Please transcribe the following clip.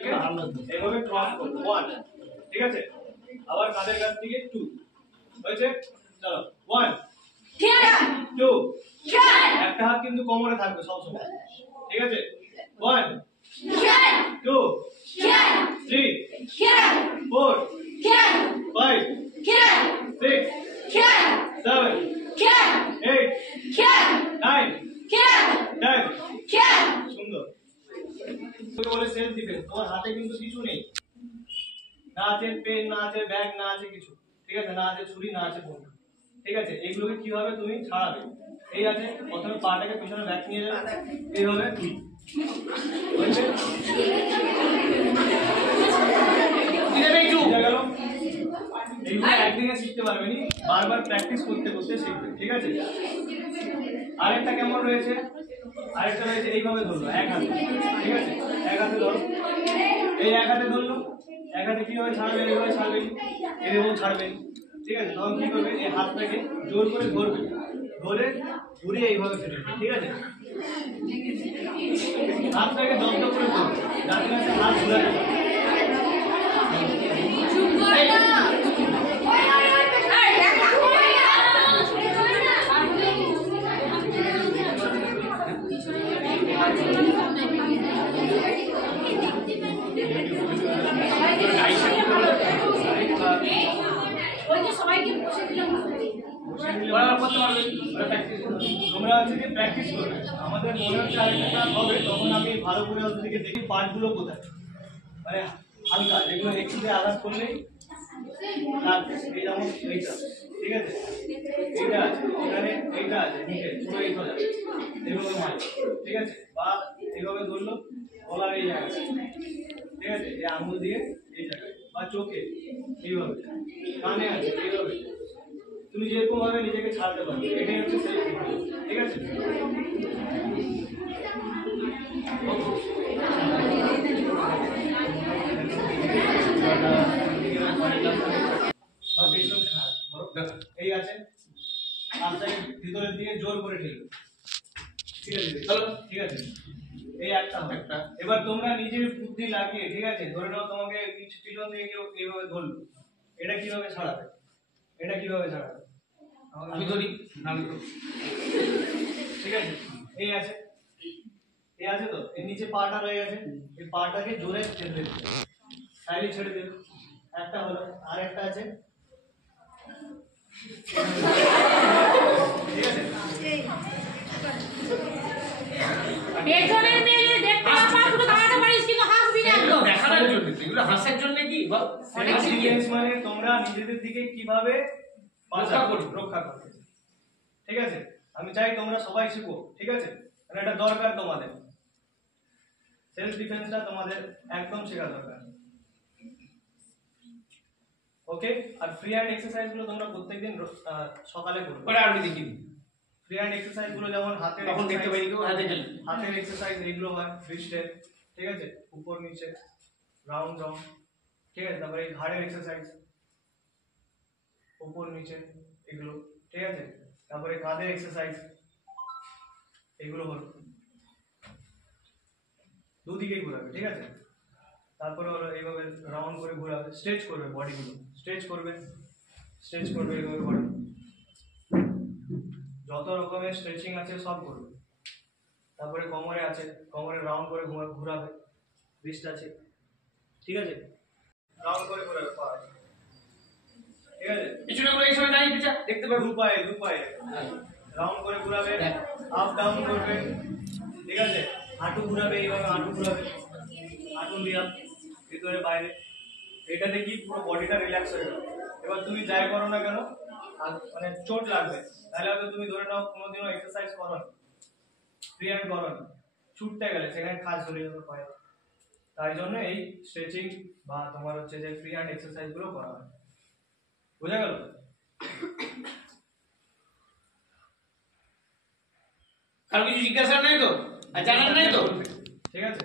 এইভাবে ক্রস করব 1 ঠিক আছে আবার কাদের কাছ থেকে 2 হয়েছে চলো 1 2 একটা হাত কিন্তু কোমরে থাকবে সব সময় ঠিক আছে 1 2 3 4 5 6 7 8 9 10 সুন্দর তোকে বলে সেলফ ডিফেন্স তোমার হাতে কিন্তু কিছু নেই না আছে পেন না আছে ব্যাগ না আছে কিছু ঠিক আছে না আছে ছুরি না আছে বন্দুক ঠিক আছে এগুলোকে কিভাবে তুমি ছাড়াবে এই আছে প্রথমে পাটাকে পিছনে ব্যাক নিয়ে যাবে এইভাবে হচ্ছে এইগুলো একদিনে শিখতে পারবে নি বারবার প্র্যাকটিস করতে করতে শিখবে ঠিক আছে আরেকটা কেমন রয়েছে আরেকটা রয়েছে এইভাবে ধরলো এক হাতে ঠিক আছে এক হাতে ধরো এই এক হাতে ধরলো এক হাতে কিভাবে ছাড়বে এইভাবে ছাড়বে এরকম ছাড়বে ঠিক আছে তখন কি করবে এই হাতটাকে জোর করে ধরবে ধরে ঘুরিয়ে এইভাবে ফেলবে ঠিক আছে হাতটাকে জব্দ করে ধরবে যাতে না হাত ঘুরাতে পারে তোমরা হচ্ছে কি প্র্যাকটিস করবে আমাদের মনে হচ্ছে আরেকটা হবে তখন আমি ভালো করে ওদের দিকে দেখি পার্টগুলো কোথায় মানে হালকা যেগুলো একটুতে আঘাত করলেই লাগবে এই যেমন এইটা ঠিক আছে এইটা আছে এখানে এইটা আছে মুখে পুরো এই সোজা এইভাবে মারবে ঠিক আছে বা এইভাবে ধরলো গলার এই জায়গায় ঠিক আছে এই আঙুল দিয়ে এই জায়গায় বা চোখে এইভাবে কানে আছে এইভাবে তুমি যেরকম ভাবে নিজেকে ছাড়তে পারবে এটাই হচ্ছে সেলফ ডিফেন্স ঠিক আছে এই আছে হাতটাকে ভিতরের দিকে জোর করে ঠেলবে ঠিক আছে চলো ঠিক আছে এই একটা এবার তোমরা নিজের বুদ্ধি লাগিয়ে ঠিক আছে ধরে নাও তোমাকে পিছন থেকে কেউ এইভাবে ধরলো এটা কিভাবে ছাড়াবে এটা কিভাবে ছাড়াবে আমি ধরি ঠিক আছে এই আছে তো এর নিচে পাটা রয়ে গেছে এই পাটাকে জোরে ছেড়ে দেবে সাইডে ছেড়ে দেবে একটা হলো আর একটা আছে ঠিক আছে পেছনের মেয়ে দেখতে পাস শুধু দাঁড়াতে পারিস কিন্তু হাসবি না এগুলো দেখানোর জন্য এগুলো হাসার জন্য কি অনেক সিরিয়াস মানে তোমরা নিজেদের দিকে কিভাবে রক্ষা করবে ঠিক আছে আমি চাই তোমরা সবাই শিখো ঠিক আছে মানে এটা দরকার তোমাদের সেলফ ডিফেন্সটা তোমাদের একদম শেখা দরকার ওকে আর ফ্রি হ্যান্ড এক্সারসাইজ গুলো তোমরা প্রত্যেকদিন সকালে করবে পরে আমি দেখি ফ্রি হ্যান্ড এক্সারসাইজ গুলো যেমন হাতের এখন দেখতে পাই কেউ হাতের এক্সারসাইজ এগুলো হয় রিস্টের ঠিক আছে উপর নিচে রাউন্ড রাউন্ড ঠিক আছে তারপরে এই ঘাড়ের এক্সারসাইজ উপর নিচে এগুলো ঠিক আছে তারপরে কাঁধের এক্সারসাইজ এগুলো হলো দুদিকেই ঘোরাবে ঠিক আছে তারপরে হলো এইভাবে রাউন্ড করে ঘোরাবে স্ট্রেচ করবে বডিগুলো স্ট্রেচ করবে এইভাবে বডি যত রকমের স্ট্রেচিং আছে সব করবে তারপরে কোমরে আছে কোমরে রাউন্ড করে ঘোরাবে রিস্ট আছে ঠিক আছে রাউন্ড করে ঘোরাবে পা ঠিক আছে পিছনে করে এই সময় দাঁড়িয়ে পিছা দেখতে পাবে দু পায়ে রাউন্ড করে ঘোরাবে আপ ডাউন করবে ঠিক আছে হাঁটু ঘোরাবে এইভাবে হাঁটু ঘোরাবে হাঁটু লিয়া ভিতরে বাইরে এটাতে কি পুরো বডিটা রিল্যাক্স হয়ে যাবে এবার তুমি যাই করো না কেন মানে চোট লাগবে তাহলে হয়তো তুমি ধরে নাও কোনোদিনও এক্সারসাইজ করো না ফ্রি হ্যান্ড করো না ছুটতে গেলে সেখানে খাস ধরে যাবে পায়ে তাই জন্য এই স্ট্রেচিং বা তোমার হচ্ছে যে ফ্রি হ্যান্ড এক্সারসাইজ গুলো করা হয় বোঝা গেল আর কিছু জিজ্ঞাসা নাই তো আর জানার নাই তো ঠিক আছে